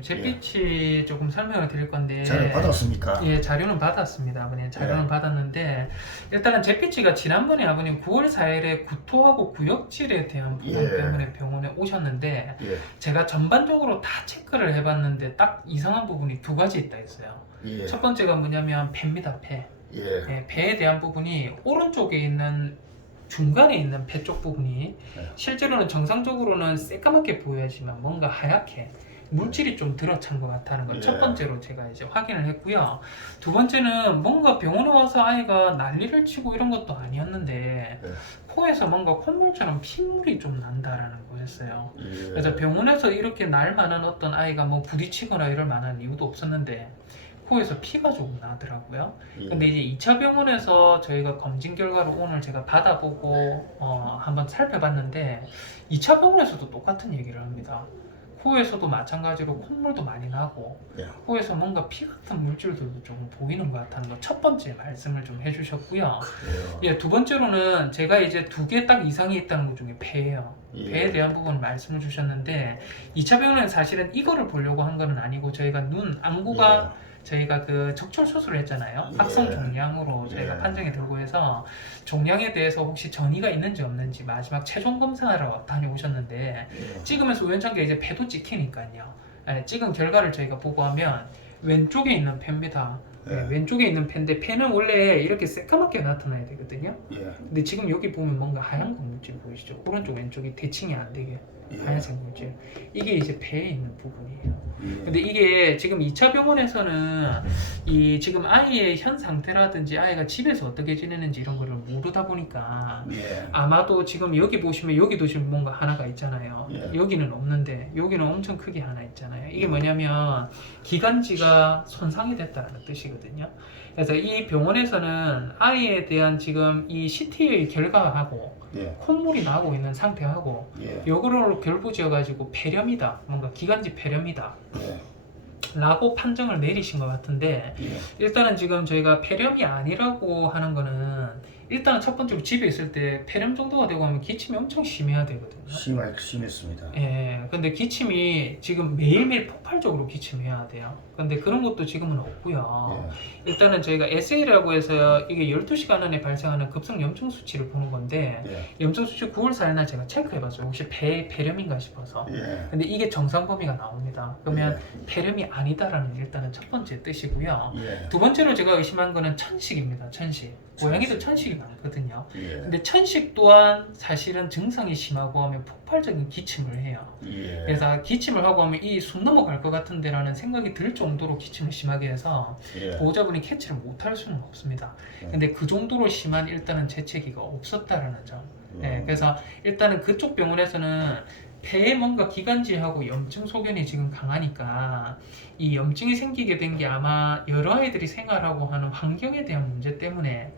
잿빛이 조금 설명을 드릴 건데. 자료 받았습니까? 예, 자료는 받았습니다, 아버님. 자료는 받았는데 일단은 잿빛이가 지난번에 아버님 9월 4일에 구토하고 구역질에 대한 부분 때문에 병원에 오셨는데 제가 전반적으로 다 체크를 해봤는데 딱 이상한 부분이 두 가지 있다 했어요. 첫 번째가 뭐냐면 배입니다, 배. 배에 대한 부분이 오른쪽에 있는 중간에 있는 배 쪽 부분이 실제로는 정상적으로는 새까맣게 보여야지만 뭔가 하얗게 물질이 좀 들어찬 것 같다는 걸 첫 번째로 제가 이제 확인을 했고요. 두 번째는 뭔가 병원에 와서 아이가 난리를 치고 이런 것도 아니었는데 코에서 뭔가 콧물처럼 핏물이 좀 난다라는 거였어요. 그래서 병원에서 이렇게 날 만한 어떤 아이가 뭐 부딪히거나 이럴 만한 이유도 없었는데 코에서 피가 조금 나더라고요. 근데 이제 2차 병원에서 저희가 검진 결과를 오늘 제가 받아보고 한번 살펴봤는데 2차 병원에서도 똑같은 얘기를 합니다. 코에서도 마찬가지로 콧물도 많이 나고 코에서 뭔가 피 같은 물질들도 조금 보이는 것 같다는 거 첫 번째 말씀을 좀 해주셨고요. 예, 두 번째로는 제가 이제 두 개 딱 이상이 있다는 것 중에 배예요. 배에 대한 부분을 말씀을 주셨는데 2차 병원은 사실은 이거를 보려고 한 거는 아니고 저희가 눈 안구가 저희가 그 적출 수술을 했잖아요. 악성 종양으로 저희가 판정이 들고 해서 종양에 대해서 혹시 전이가 있는지 없는지 마지막 최종 검사하러 다녀오셨는데 찍으면서 우연찮게 이제 배도 찍히니까요. 찍은 결과를 저희가 보고하면 왼쪽에 있는 폐입니다. 왼쪽에 있는 폐인데 폐는 원래 이렇게 새까맣게 나타나야 되거든요. 근데 지금 여기 보면 뭔가 하얀 거 물질 보이시죠? 오른쪽 왼쪽이 대칭이 안 되게 하얀색 물질. 이게 이제 배에 있는 부분이에요. 근데 이게 지금 2차 병원에서는 이 지금 아이의 현 상태라든지 아이가 집에서 어떻게 지내는지 이런 거를 모르다 보니까 아마도 지금 여기 보시면 여기도 지금 뭔가 하나가 있잖아요. 여기는 없는데 여기는 엄청 크게 하나 있잖아요. 이게 뭐냐면 기관지가 손상이 됐다는 뜻이거든요. 그래서 이 병원에서는 아이에 대한 지금 이 CT의 결과하고 콧물이 나고 있는 상태하고 요거를 결부지어 가지고 폐렴이다, 뭔가 기관지 폐렴이다 라고 판정을 내리신 것 같은데 일단은 지금 저희가 폐렴이 아니라고 하는 거는 일단은 첫 번째로 집에 있을 때 폐렴 정도가 되고 하면 기침이 엄청 심해야 되거든요. 심했습니다. 예, 근데 기침이 지금 매일매일 폭발적으로 기침해야 돼요. 근데 그런 것도 지금은 없고요. 일단은 저희가 SA라고 해서 이게 12시간 안에 발생하는 급성 염증 수치를 보는 건데 염증 수치 9월 4일 날 제가 체크해봤어요. 혹시 폐렴인가 싶어서. 근데 이게 정상 범위가 나옵니다. 그러면 폐렴이 아니다라는 일단은 첫 번째 뜻이고요. 두 번째로 제가 의심한 거는 천식입니다. 천식. 고양이도 천식이 많거든요. 근데 천식 또한 사실은 증상이 심하고 하면 폭발적인 기침을 해요. 그래서 기침을 하고 하면 이 숨 넘어갈 것 같은데라는 생각이 들 정도로 기침을 심하게 해서 보호자분이 캐치를 못할 수는 없습니다. 근데 그 정도로 심한 일단은 재채기가 없었다라는 점. 그래서 일단은 그쪽 병원에서는 폐에 뭔가 기관지하고 염증 소견이 지금 강하니까 이 염증이 생기게 된 게 아마 여러 아이들이 생활하고 하는 환경에 대한 문제 때문에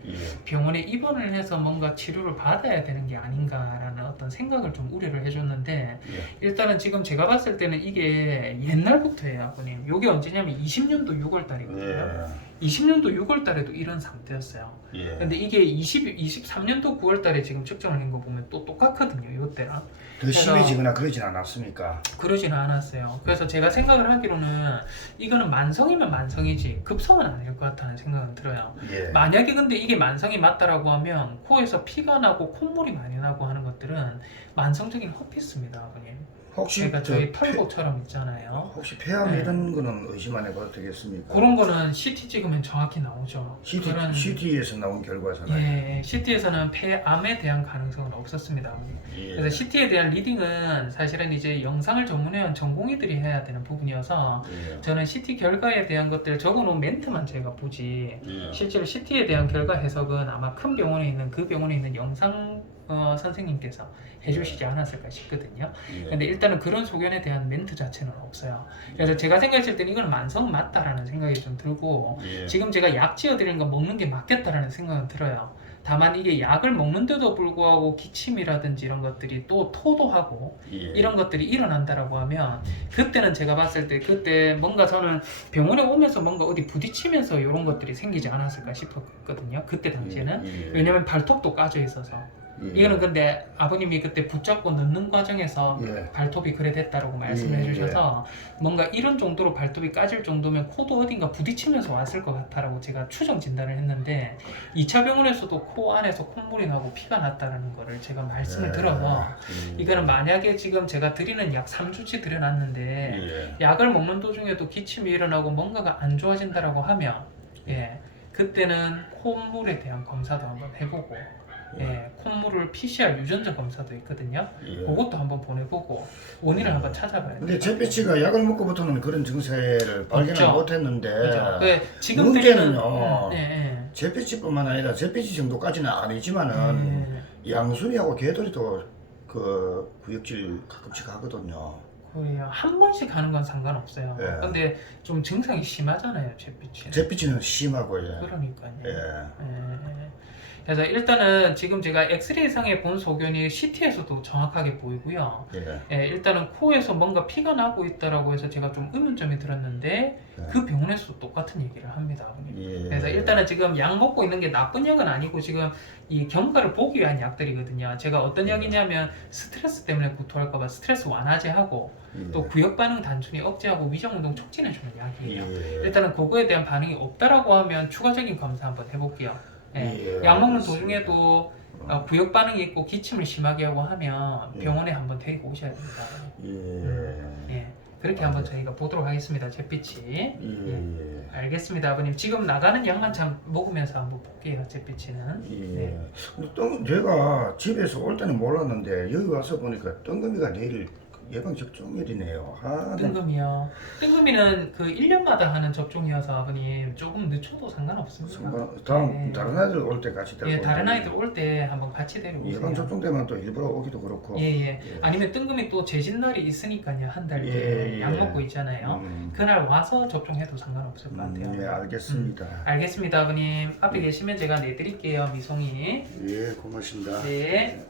병원에 입원을 해서 뭔가 치료를 받아야 되는 게 아닌가라는 어떤 생각을 좀 우려를 해줬는데 일단은 지금 제가 봤을 때는 이게 옛날부터예요, 아버님. 이게 언제냐면 20년도 6월 달이거든요. 20년도 6월 달에도 이런 상태였어요. 근데 이게 23년도 9월 달에 지금 측정을 한 거 보면 또 똑같거든요, 이때랑. 더 심해지거나 그러진 않았습니까? 그러지는 않았어요. 그래서 제가 생각을 하기로는 이거는 만성이면 만성이지 급성은 아닐 것 같다는 생각은 들어요. 만약에 근데 이게 만성이 맞다라고 하면 코에서 피가 나고 콧물이 많이 나고 하는 것들은 만성적인 허피스입니다, 아버님. 혹시 그러니까 저희 털보처럼 있잖아요. 혹시 폐암 이런 거는 의심 안 해봐도 되겠습니까? 그런 거는 CT 찍으면 정확히 나오죠. CT에서 나온 결과잖아요. 예, CT에서는 폐암에 대한 가능성은 없었습니다. 그래서 CT에 대한 리딩은 사실은 이제 영상을 전문해온 전공의들이 해야 되는 부분이어서 저는 CT 결과에 대한 것들 적어놓은 멘트만 제가 보지 실제로 CT에 대한 결과 해석은 아마 큰 병원에 있는 그 병원에 있는 영상 선생님께서 해주시지 않았을까 싶거든요. 근데 일단은 그런 소견에 대한 멘트 자체는 없어요. 그래서 제가 생각했을 때는 이건 만성은 맞다라는 생각이 좀 들고 지금 제가 약 지어드리는 거 먹는 게 맞겠다라는 생각은 들어요. 다만 이게 약을 먹는데도 불구하고 기침이라든지 이런 것들이 또 토도 하고 이런 것들이 일어난다라고 하면 그때는 제가 봤을 때 그때 뭔가 저는 병원에 오면서 뭔가 어디 부딪히면서 이런 것들이 생기지 않았을까 싶었거든요. 그때 당시에는 왜냐면 발톱도 까져 있어서 예. 이거는 근데 아버님이 그때 붙잡고 넣는 과정에서 예. 발톱이 그래 됐다고 말씀을 예, 해주셔서 뭔가 이런 정도로 발톱이 까질 정도면 코도 어딘가 부딪히면서 왔을 것 같다라고 제가 추정 진단을 했는데 2차 병원에서도 코 안에서 콧물이 나고 피가 났다는 거를 제가 말씀을 들어서 이거는 만약에 지금 제가 드리는 약 3주치 드려놨는데 약을 먹는 도중에도 기침이 일어나고 뭔가가 안 좋아진다라고 하면 예, 그때는 콧물에 대한 검사도 한번 해보고 예, 콧물을 PCR 유전자 검사도 있거든요. 그것도 한번 보내보고 원인을 한번 찾아봐야 돼요. 근데 잿빛이가 약을 먹고부터는 그런 증세를 발견을 없죠. 못했는데 그죠? 지금 문제는요. 네, 잿빛뿐만 아니라 잿빛이 정도까지는 아니지만은 양순이하고 개돌이도 그 구역질 가끔씩 하거든요. 그래요. 한 번씩 하는 건 상관없어요. 예. 근데 좀 증상이 심하잖아요, 잿빛이. 잿빛은 심하고요. 그러니까요. 예. 예. 그래서 일단은 지금 제가 엑스레이상에 본 소견이 CT에서도 정확하게 보이고요. 예, 일단은 코에서 뭔가 피가 나고 있다라고 해서 제가 좀 의문점이 들었는데 그 병원에서도 똑같은 얘기를 합니다, 아버님. 그래서 일단은 지금 약 먹고 있는 게 나쁜 약은 아니고 지금 이 경과를 보기 위한 약들이거든요. 제가 어떤 약이냐면 스트레스 때문에 구토할까봐 스트레스 완화제하고 또 구역 반응 단순히 억제하고 위장 운동 촉진해주는 약이에요. 일단은 그거에 대한 반응이 없다라고 하면 추가적인 검사 한번 해볼게요. 예, 약 먹는 도중에도 구역 반응이 있고 기침을 심하게 하고 하면 병원에 한번 데리고 오셔야 됩니다. 예, 그렇게 한번 저희가 보도록 하겠습니다. 잿빛이. 알겠습니다, 아버님. 지금 나가는 약만 참 먹으면서 한번 볼게요. 잿빛이는. 네. 근데 제가 집에서 올 때는 몰랐는데 여기 와서 보니까 뜬금이가 내일 예방 접종일이네요. 뜬금이요. 뜬금이는 그 1년마다 하는 접종이어서 아버님 조금 늦춰도 상관없습니다. 다른 아이들 올 때 같이 데리고 예, 다른 아이들 올 때 한번 같이 데리고 오세요. 예방 접종 때만 또 일부러 오기도 그렇고. 아니면 뜬금이 또 재진날이 있으니까요. 한 달 뒤에 약 먹고 있잖아요. 그날 와서 접종해도 상관없을 것 같아요. 예, 알겠습니다. 알겠습니다, 아버님. 앞에 계시면 제가 내드릴게요, 미송이. 예, 고맙습니다. 네.